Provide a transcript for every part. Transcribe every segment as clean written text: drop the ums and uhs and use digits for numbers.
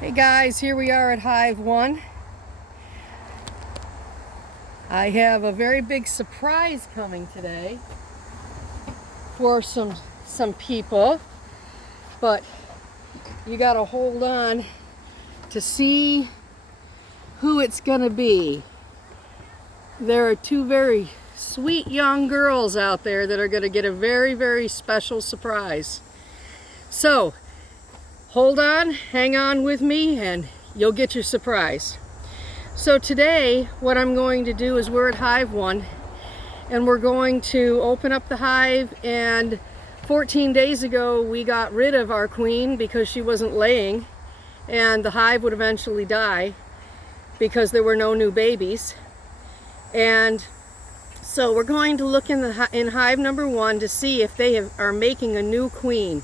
Hey guys, here we are at Hive 1. I have a very big surprise coming today for some people, but you gotta hold on to see who it's gonna be. There are two very sweet young girls out there that are gonna get a very, very special surprise. So, hold on, hang on with me, and you'll get your surprise. So today, what I'm going to do is we're at Hive 1, and we're going to open up the hive, and 14 days ago we got rid of our queen because she wasn't laying, and the hive would eventually die because there were no new babies. And so we're going to look in hive number 1 to see if they are making a new queen.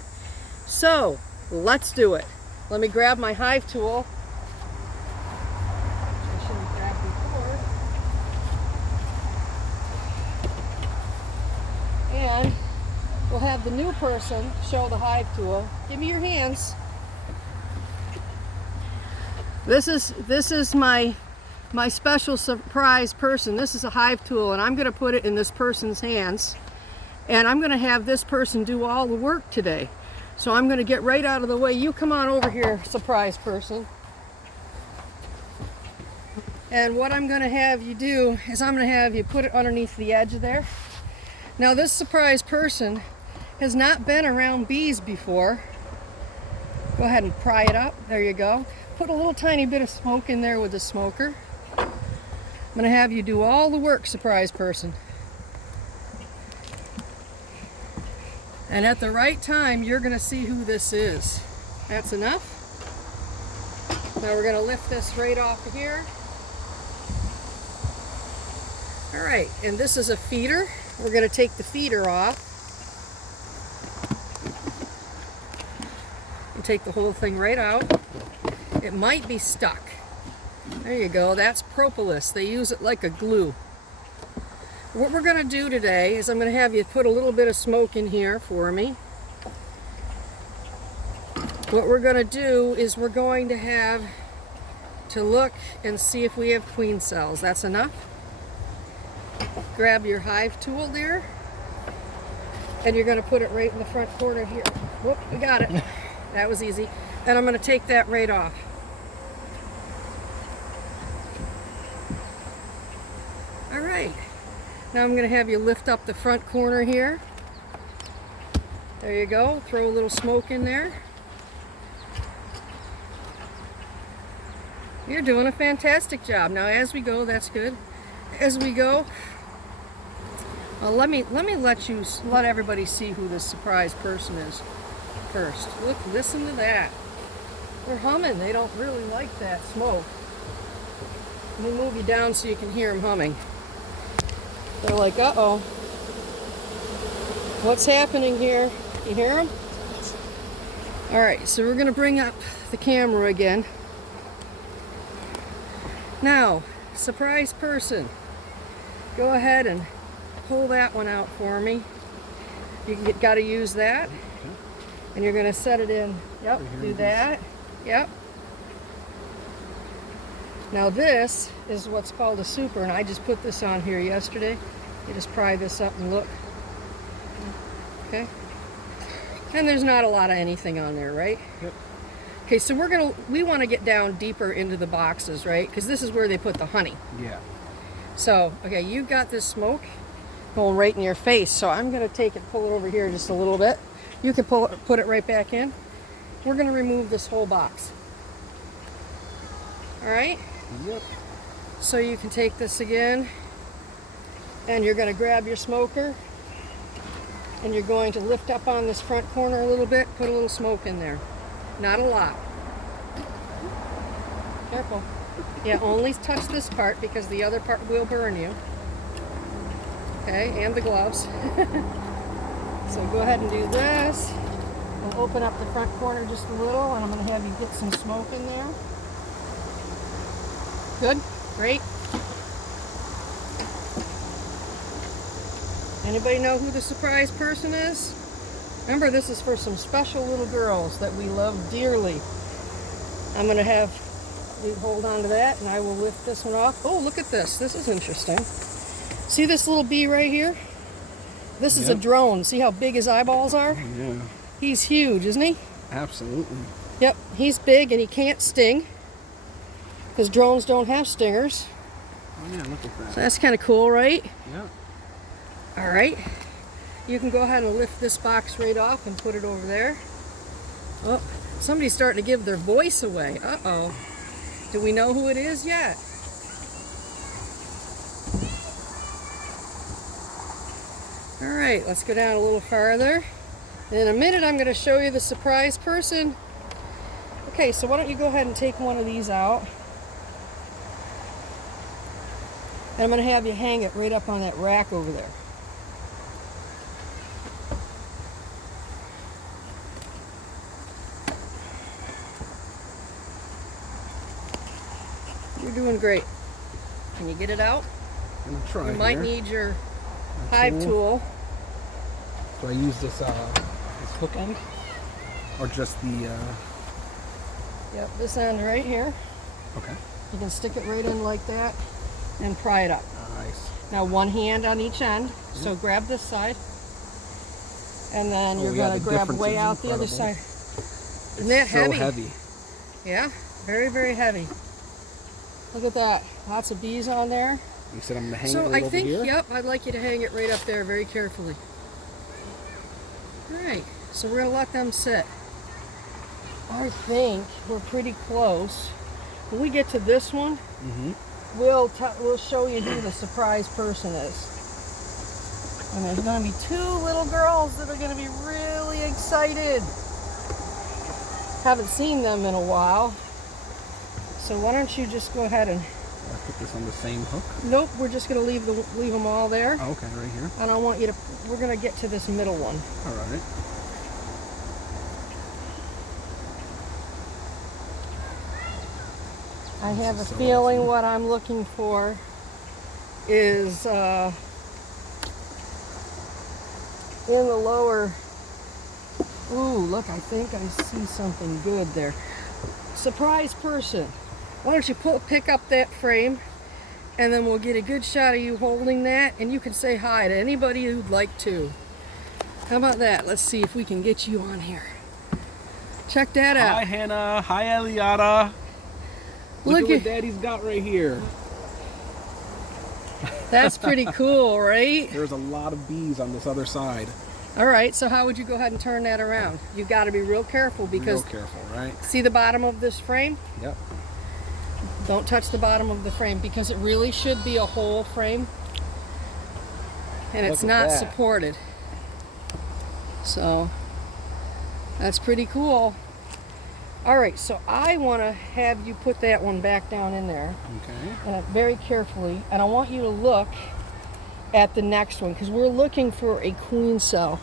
So, let's do it. Let me grab my hive tool. I should have grabbed before. And we'll have the new person show the hive tool. Give me your hands. This is my special surprise person. This is a hive tool, and I'm going to put it in this person's hands. And I'm going to have this person do all the work today. So I'm going to get right out of the way. You come on over here, surprise person. And what I'm going to have you do is I'm going to have you put it underneath the edge there. Now this surprise person has not been around bees before. Go ahead and pry it up. There you go. Put a little tiny bit of smoke in there with the smoker. I'm going to have you do all the work, surprise person. And at the right time, you're going to see who this is. That's enough. Now we're going to lift this right off of here. All right, and this is a feeder. We're going to take the feeder off. And take the whole thing right out. It might be stuck. There you go, that's propolis. They use it like a glue. What we're going to do today is I'm going to have you put a little bit of smoke in here for me. What we're going to do is we're going to have to look and see if we have queen cells. That's enough. Grab your hive tool there, and you're going to put it right in the front corner here. Whoop, we got it. That was easy. And I'm going to take that right off. All right. Now I'm going to have you lift up the front corner here. There you go. Throw a little smoke in there. You're doing a fantastic job. Now as we go, that's good. As we go, well, let everybody see who this surprise person is first. Look, listen to that. They're humming. They don't really like that smoke. Let me move you down so you can hear them humming. They're like, uh-oh, what's happening here? You hear them? All right, so we're going to bring up the camera again. Now, surprise person, go ahead and pull that one out for me. You got to use that, and you're going to set it in. Yep, do that. Yep. Now this is what's called a super, and I just put this on here yesterday. You just pry this up and look. Okay? And there's not a lot of anything on there, right? Yep. Okay, so we want to get down deeper into the boxes, right? Because this is where they put the honey. Yeah. So, okay, you've got this smoke going right in your face, so I'm going to take it, pull it over here just a little bit. You can put it right back in. We're going to remove this whole box. All right? Yep. So you can take this again, and you're going to grab your smoker, and you're going to lift up on this front corner a little bit, put a little smoke in there. Not a lot. Careful. Yeah, only touch this part because the other part will burn you. Okay, and the gloves. So go ahead and do this. We'll open up the front corner just a little, and I'm going to have you get some smoke in there. Good? Great. Anybody know who the surprise person is? Remember, this is for some special little girls that we love dearly. I'm going to have you hold on to that, and I will lift this one off. Oh, look at this. This is interesting. See this little bee right here? This is a drone. See how big his eyeballs are? Yeah. He's huge, isn't he? Absolutely. Yep, he's big and he can't sting because drones don't have stingers. Oh yeah, look at that. So that's kind of cool, right? Yeah. All right. You can go ahead and lift this box right off and put it over there. Oh, somebody's starting to give their voice away. Uh-oh. Do we know who it is yet? All right, let's go down a little farther. In a minute, I'm going to show you the surprise person. Okay, so why don't you go ahead and take one of these out. And I'm going to have you hang it right up on that rack over there. You're doing great. Can you get it out? I'm gonna try. You might need your hive tool. Do I use this hook end? Or just the... Yep, this end right here. Okay. You can stick it right in like that and pry it up. Nice. Now one hand on each end. So grab this side. And then you're going to grab way out the other side. Isn't that heavy? So heavy. Yeah, very, very heavy. Look at that. Lots of bees on there. You said I'm going to hang it So right I over think, here? yep, I'd like you to hang it right up there very carefully. All right, so we're going to let them sit. I think we're pretty close. When we get to this one, we'll show you who the surprise person is. And there's going to be two little girls that are going to be really excited. Haven't seen them in a while. So why don't you just go ahead and... I put this on the same hook? Nope, we're just going to leave them all there. Oh, okay, right here. And I want you to... We're going to get to this middle one. All right. I have a feeling what I'm looking for is in the lower... Ooh, look, I think I see something good there. Surprise person. Why don't you pick up that frame, and then we'll get a good shot of you holding that, and you can say hi to anybody who'd like to. How about that? Let's see if we can get you on here. Check that out. Hi, Hannah. Hi, Eliana. Look at what Daddy's got right here. That's pretty cool, right? There's a lot of bees on this other side. All right, so how would you go ahead and turn that around? You've got to be real careful because... Real careful, right? See the bottom of this frame? Yep. Don't touch the bottom of the frame because it really should be a whole frame. And it's not supported. So, that's pretty cool. All right, so I want to have you put that one back down in there. Okay. Very carefully. And I want you to look at the next one because we're looking for a queen cell.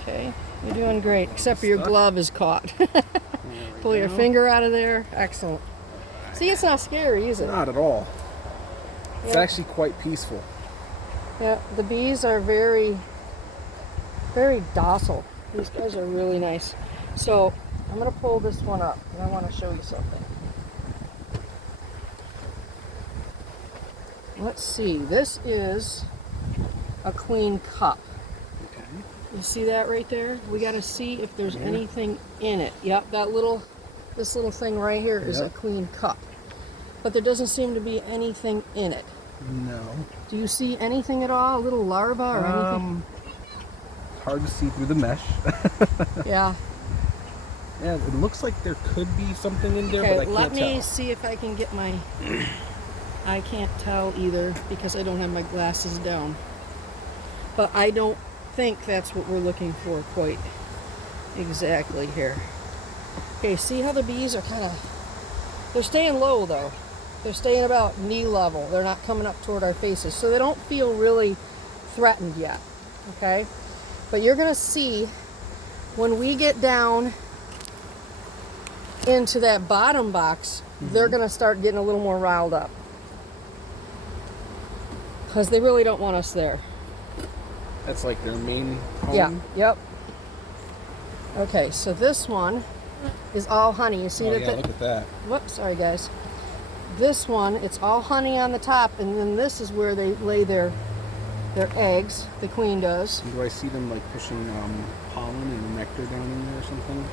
Okay, you're doing great, except for your glove is caught. Pull your finger out of there. Excellent. See, it's not scary, is it? Not at all. It's Yeah. actually quite peaceful. Yeah, the bees are very, very docile. These guys are really nice. So I'm going to pull this one up, and I want to show you something. Let's see. This is a queen cup. Okay. You see that right there? We got to see if there's anything in it. Yep, this little thing right here is a queen cup. But there doesn't seem to be anything in it. No. Do you see anything at all? A little larva or anything? Hard to see through the mesh. Yeah. Yeah, it looks like there could be something in there, Okay, but I can't let me tell. see if I can get my... I can't tell either because I don't have my glasses down. But I don't think that's what we're looking for quite exactly here. Okay, see how the bees are kind of... They're staying low though. They're staying about knee level. They're not coming up toward our faces. So they don't feel really threatened yet. Okay? But you're going to see when we get down into that bottom box, they're going to start getting a little more riled up. Because they really don't want us there. That's like their main home? Yeah, yep. Okay, so this one is all honey. You see Oh that? yeah, look at that. Whoops, sorry guys. This one, it's all honey on the top, and then this is where they lay their eggs. The queen does. And do I see them like pushing pollen and nectar down in there or something?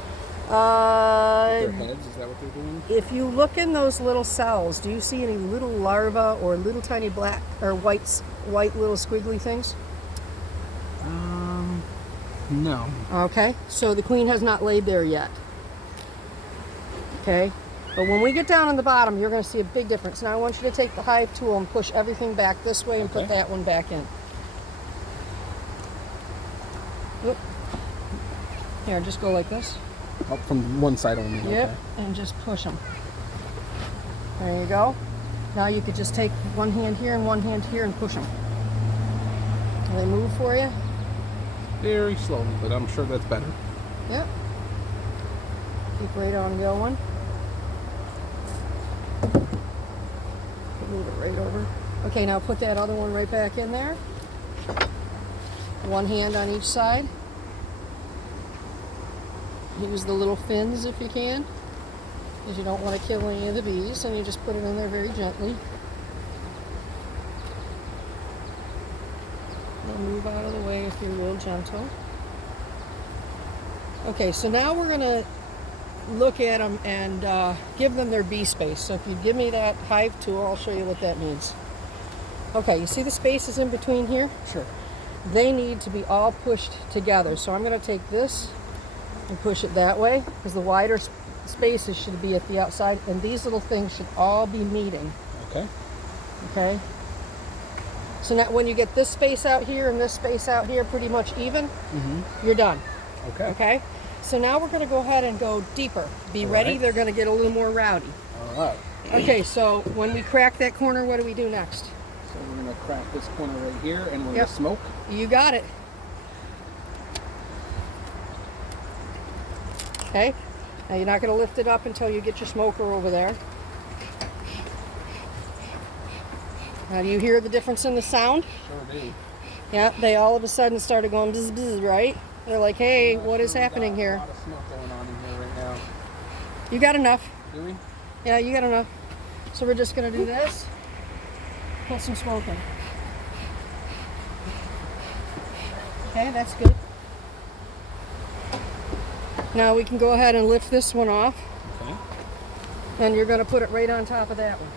With their heads, is that what they're doing? If you look in those little cells, do you see any little larvae or little tiny black or white little squiggly things? No. Okay, so the queen has not laid there yet. Okay, but when we get down on the bottom, you're going to see a big difference. Now I want you to take the hive tool and push everything back this way and put that one back in. Oop. Here, just go like this. Up from one side only. Yep, Okay. and just push them. There you go. Now you could just take one hand here and one hand here and push them. Do they move for you? Very slowly, but I'm sure that's better. Yep. Keep right on going. Move it right over. Okay, now put that other one right back in there. One hand on each side. Use the little fins if you can, because you don't want to kill any of the bees, and you just put it in there very gently. They'll move out of the way if you're real gentle. Okay, so now we're going to look at them and give them their bee space. So if you give me that hive tool, I'll show you what that means. Okay, you see the spaces in between here? Sure. They need to be all pushed together. So I'm going to take this and push it that way, because the wider spaces should be at the outside, and these little things should all be meeting. Okay. Okay? So now when you get this space out here and this space out here pretty much even, you're done. Okay. Okay? So now we're going to go ahead and go deeper. Be ready, right. they're going to get a little more rowdy. All right. Okay, so when we crack that corner, what do we do next? So we're going to crack this corner right here, and we're Yep. going to smoke. You got it. Okay, now you're not going to lift it up until you get your smoker over there. Now do you hear the difference in the sound? Sure do. Yeah, they all of a sudden started going bzz bzz, right? They're like, hey, what is happening here? A lot of smoke going on in here right now. You got enough. Do we? Yeah, you got enough. So we're just going to do this. Put some smoke in. Okay, that's good. Now we can go ahead and lift this one off, Okay. and you're going to put it right on top of that one.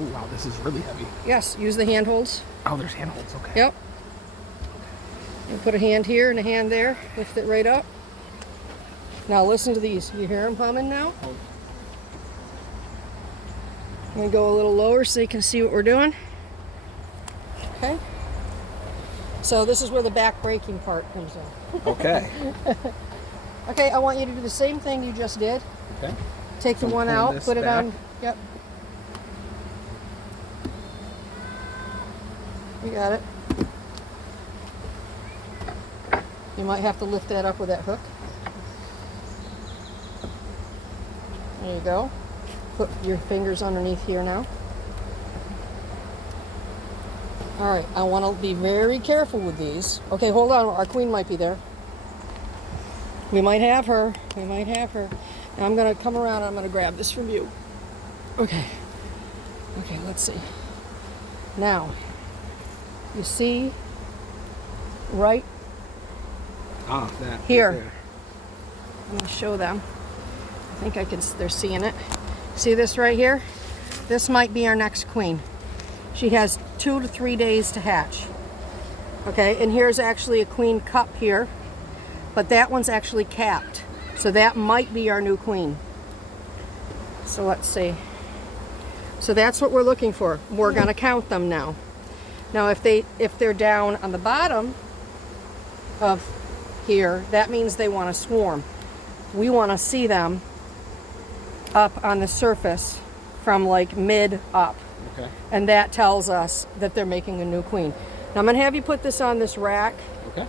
Oh wow, this is really heavy. Yes, use the handholds. Oh, there's handholds. Okay. Yep. You put a hand here and a hand there. Lift it right up. Now listen to these. You hear them humming now? Oh. I'm going to go a little lower so you can see what we're doing. Okay. So this is where the back breaking part comes in. Okay. Okay, I want you to do the same thing you just did. Okay. Take the So one pull out, this put it back. on. Yep. You got it. You might have to lift that up with that hook. There you go. Put your fingers underneath here now. All right, I want to be very careful with these. Okay, hold on, our queen might be there. We might have her. We might have her. Now I'm going to come around and I'm going to grab this from you. Okay. Okay, let's see. Now, you see right Ah, that. here. Right there. I'm going to show them. I think I can, they're seeing it. See this right here? This might be our next queen. She has 2 to 3 days to hatch. Okay, and here's actually a queen cup here, but that one's actually capped. So that might be our new queen. So let's see. So that's what we're looking for. We're gonna count them now. Now if they're down on the bottom of here, that means they want to swarm. We want to see them up on the surface from like mid up. Okay. And that tells us that they're making a new queen. Now I'm going to have you put this on this rack Okay.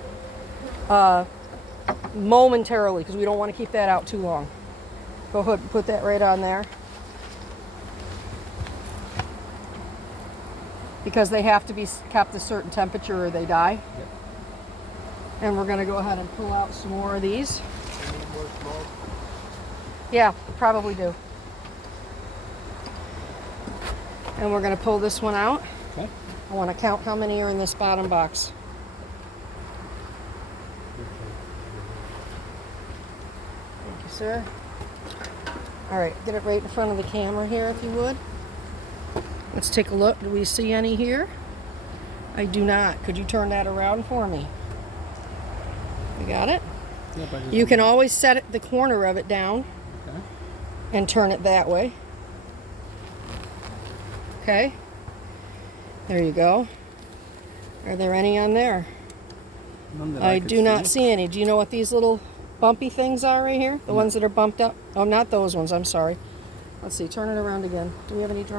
momentarily, because we don't want to keep that out too long. Go ahead and put that right on there. Because they have to be kept a certain temperature or they die. Yep. And we're going to go ahead and pull out some more of these. Yeah, probably do. And we're going to pull this one out. Okay. I want to count how many are in this bottom box. Thank you, sir. All right, get it right in front of the camera here if you would. Let's take a look. Do we see any here? I do not. Could you turn that around for me? You got it? Yep, You can always set it, the corner of it down, okay. and turn it that way. Okay. There you go. Are there any on there? None that I could do not see any. Do you know what these little bumpy things are right here? The ones that are bumped up? Oh, not those ones. I'm sorry. Let's see. Turn it around again. Do we have any drones?